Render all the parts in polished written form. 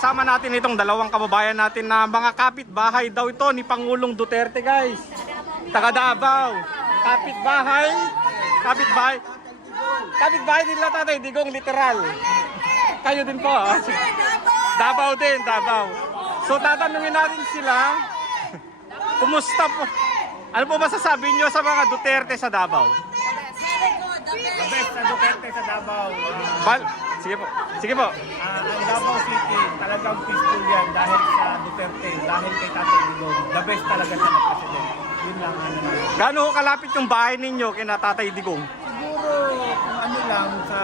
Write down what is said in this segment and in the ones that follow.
kasama natin itong dalawang kababayan natin na mga kapitbahay daw ito ni Pangulong Duterte, guys. Taga Davao. Kapitbahay. Kapitbahay nila Tatay Digong, literal. Kayo din po. Davao din, Davao. So tatanungin natin sila, kumusta po? Ano po masasabi nyo sa mga Duterte sa Davao? The best sa Duterte sa Davao. Sige po. Sige po. Ang Davao City, talagang peaceful yan dahil sa Duterte, dahil kay Tatay Digong. The best talaga siya na president. Yun lang ano naman. Gaano ko kalapit yung bahay ninyo kina Tatay Digong? Siguro kung ano lang sa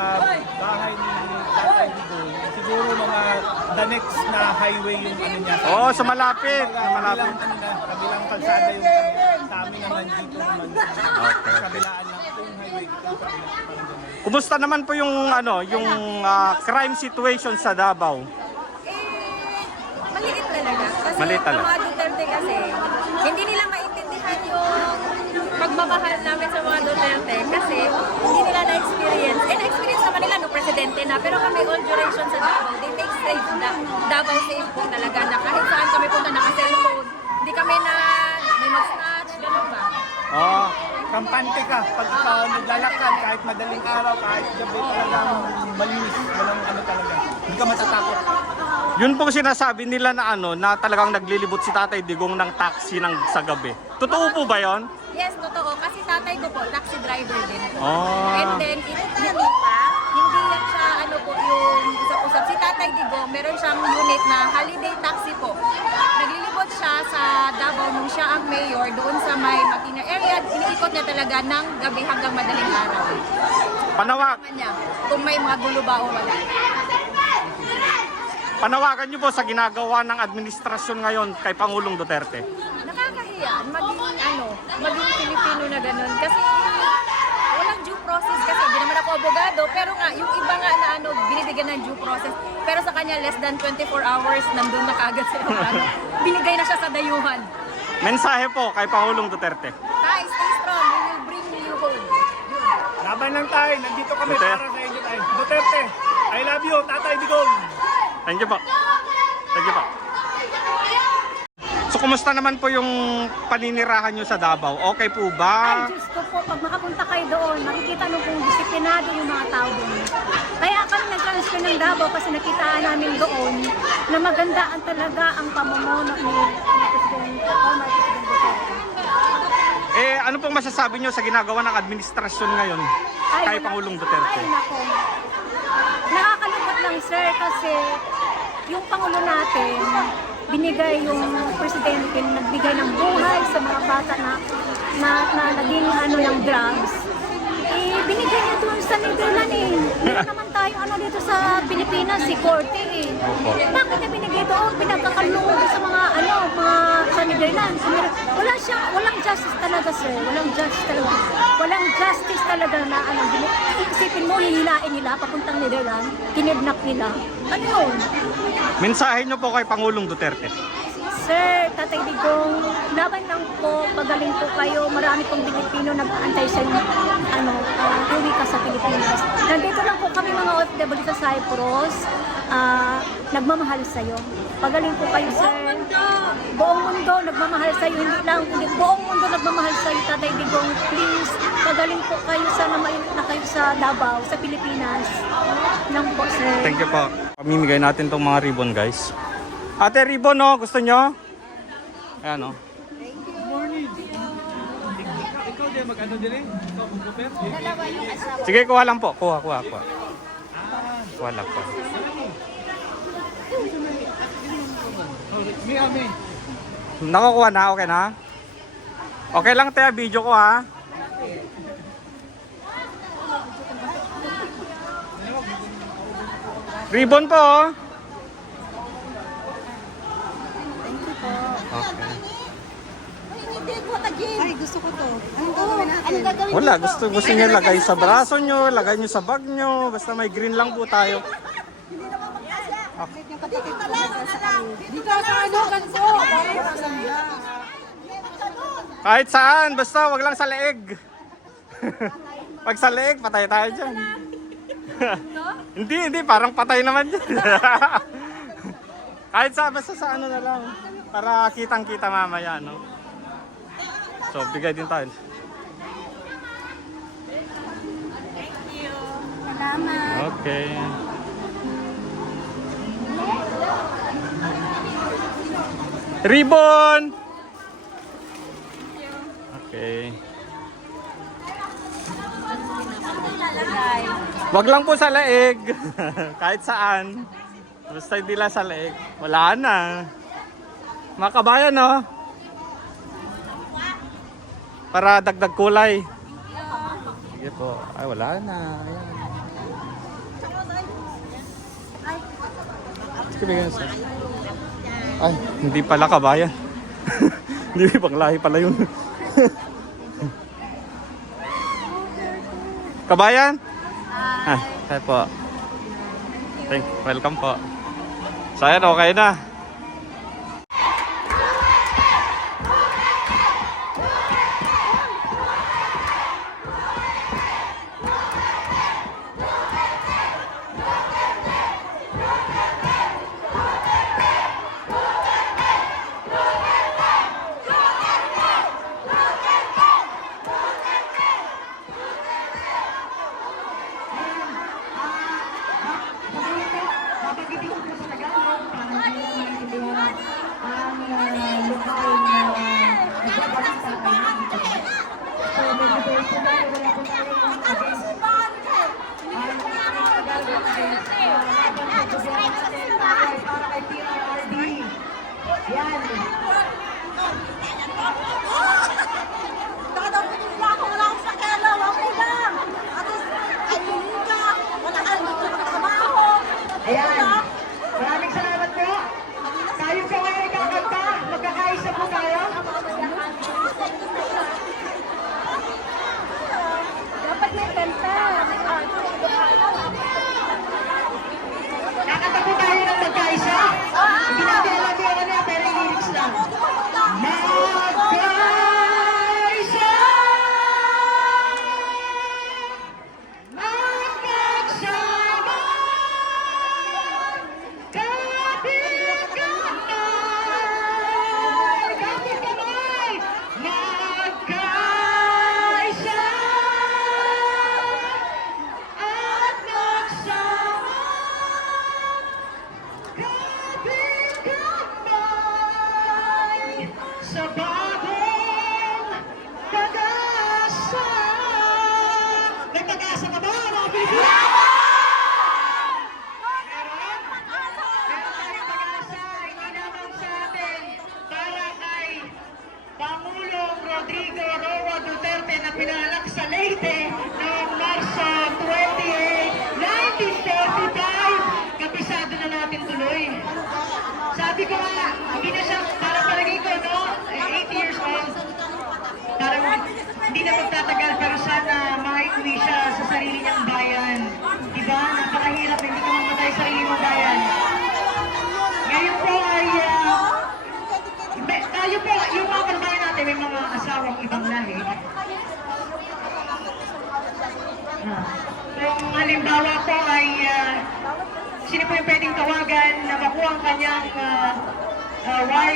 bahay ni Tatay Digong, siguro mga the next na highway yung ano niya. Oo, sa malapit. Sa malapit. Kabilang kalsada yung sa amin naman dito naman. Okay. Kabilaan lang yung highway dito. Kumusta naman po yung crime situation sa Davao? Maliit talaga. Kasi Maliit talaga. mga Duterte kasi, hindi nila maintindihan yung pagmamahal namin sa mga Duterte kasi hindi nila na-experience. Na-experience naman nila nung presidente na, pero kami all duration sa Davao, they make safe na Davao safe po talaga na kahit saan kami punta naka-cellphone, hindi kami na may mag-snatch, gano'n ba? Oh, Kampante ka pag ikaw naglalakad kahit madaling araw, kahit gabi talagang malinis, walang ano talaga. Hindi ka matatakot. yun pong sinasabi nila na na talagang naglilibot si Tatay Digong ng taxi sa gabi. Totoo po ba 'yon? Yes, totoo. Kasi tatay ko po, taxi driver din. Oh. And then, hindi pa, hindi yan siya, po, yung usap-usap. Si Tatay Digong, meron siyang unit na holiday taxi po. Naglilibot siya sa Davao nung siya ang mayor doon sa may Makina area. Iniikot niya talaga ng gabi hanggang madaling araw. Panawagan Niya, kung may mga gulo ba o wala. Panawagan niyo po sa ginagawa ng administrasyon ngayon kay Pangulong Duterte. Nakakahiya maging Pilipino na ganun. Kasi walang due process kasi. Hindi naman ako abogado. Pero nga, yung iba nga na binibigyan ng due process. Pero sa kanya, less than 24 hours, nandun na kaagad sa plano. Binigay na siya sa dayuhan. Mensahe po kay Pangulong Duterte. Tay, stay strong. We will bring you home. Laban lang tayo, nandito kami Duterte. para sa inyo tayo. Duterte, I love you, Tatay Digong. Thank you po. Thank you po. So, kumusta naman po yung paninirahan nyo sa Davao? Okay po ba? Ay, Diyos ko po, pag makapunta kayo doon, makikita nyo kung disiplinado yung mga tao doon. Kaya kami nag-transfer ng Davao kasi nakita namin doon na magandaan talaga ang pamumuno ni Presidente Duterte. Ano pong masasabi nyo sa ginagawa ng administrasyon ngayon kay Pangulong Duterte? Ay, nako. Nakakalungkot lang, sir, kasi yung Pangulo natin, binigay yung presidente, nagbigay ng buhay sa mga bata na naging ng drugs. Binigay niya doon sa Netherlands Meron naman tayo dito sa Pilipinas, si Corte Bakit niya binigay doon? Pinagkakalungo sa mga sa Netherlands. Walang justice talaga, sir. Walang justice talaga. Walang justice talaga na isipin mo, hihilain nila papuntang Netherlands, kinidnap nila. Ano yun? Mensahe nyo po kay Pangulong Duterte. Sir, Tatay Digong, laban lang po, magaling po kayo. Marami pong Pilipino nag-aantay sa inyo, uwi ka sa Pilipinas. Nandito lang po kami mga OFW sa Cyprus, nagmamahal sa'yo. Pagaling po kayo, sir. Buong mundo nagmamahal sa'yo, buong mundo nagmamahal sa'yo, Tatay Digong. Please, pagaling po kayo, sana mainit na kayo sa Davao, sa Pilipinas. Lang po, sir. Thank you po. Pamimigay natin tong mga ribbon, guys. Ate, ribbon, no? Gusto nyo? Ayan, no? Ikaw din mag-ano din eh? Ikaw mag-super? Sige, kuha lang po. Kuha. Kuha lang po. Nakukuha na, okay na? Okay lang, te, video ko, ha? Ribbon po, oh. Okay. Ay, gusto ko to. Anong gagawin natin? Wala, gusto niyo lagay sa braso nyo, lagay nyo sa bag nyo, basta may green lang po tayo. Dito sa ganito. Kahit saan, basta wag lang sa leeg. Pag sa leeg, patay tayo dyan. hindi, parang patay naman dyan. Kahit sa, basta sa ano na lang. Para kitang-kita mamaya, no? So, bigay din tayo. Salamat. Okay. Ribbon! Okay. Wag lang po sa leeg. Kahit saan. Basta hindi lang sa leeg. Wala na. Mga kabayan, no? Para dagdag kulay. Sige po. Ay, wala na. Ayan. Sige, bigyan sa. Ay, hindi pala kabayan. Hindi, panglahi pala yun. Kabayan? Hi po. Welcome po. So, ayan, okay na. Ayan. Maraming salamat po. Tayo po ngayon ay kakanta. Magkakaisa po tayo. Dapat may kanta. Kakanta po tayo ng magkaisa. Hindi natin alam yung ano yan, pero yung lyrics lang. Magkaisa. Magkagsama. Kapit kamay. Kapit kamay. Magkaisa. At nagsama. Kapit kamay. Sa bagong pag-asa. May pag-asa ka ba, mga Pilipino? Meron? Meron tayong pag-asa, hindi lamang sa atin, para kay Pangulong Rodrigo Roa Duterte na pinanganak sa Leyte noong Marso 28, 1935. Kabisado na natin tuloy. Sabi ko nga, hindi na siya, para palagi ko, no? 8 years old. Parang hindi na magtatagal, pero sana makaiuwi siya sa sarili niyang bayan. Diba? Napakahirap, hindi ka mamatay sa sarili mong bayan. Ngayon po ay, tayo po, yung mga kabayan natin, may mga asawang ibang lahi. Kung halimbawa po ay, sino po yung pwedeng tawagan na makuha ang kanyang why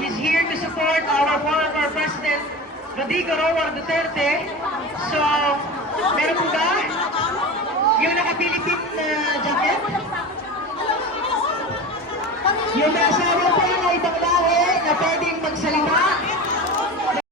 he's here to support our former President Rodrigo Roa Duterte. So, meron po ba? Yung naka-Philippine jacket? Yung asawa po na ibang lahi.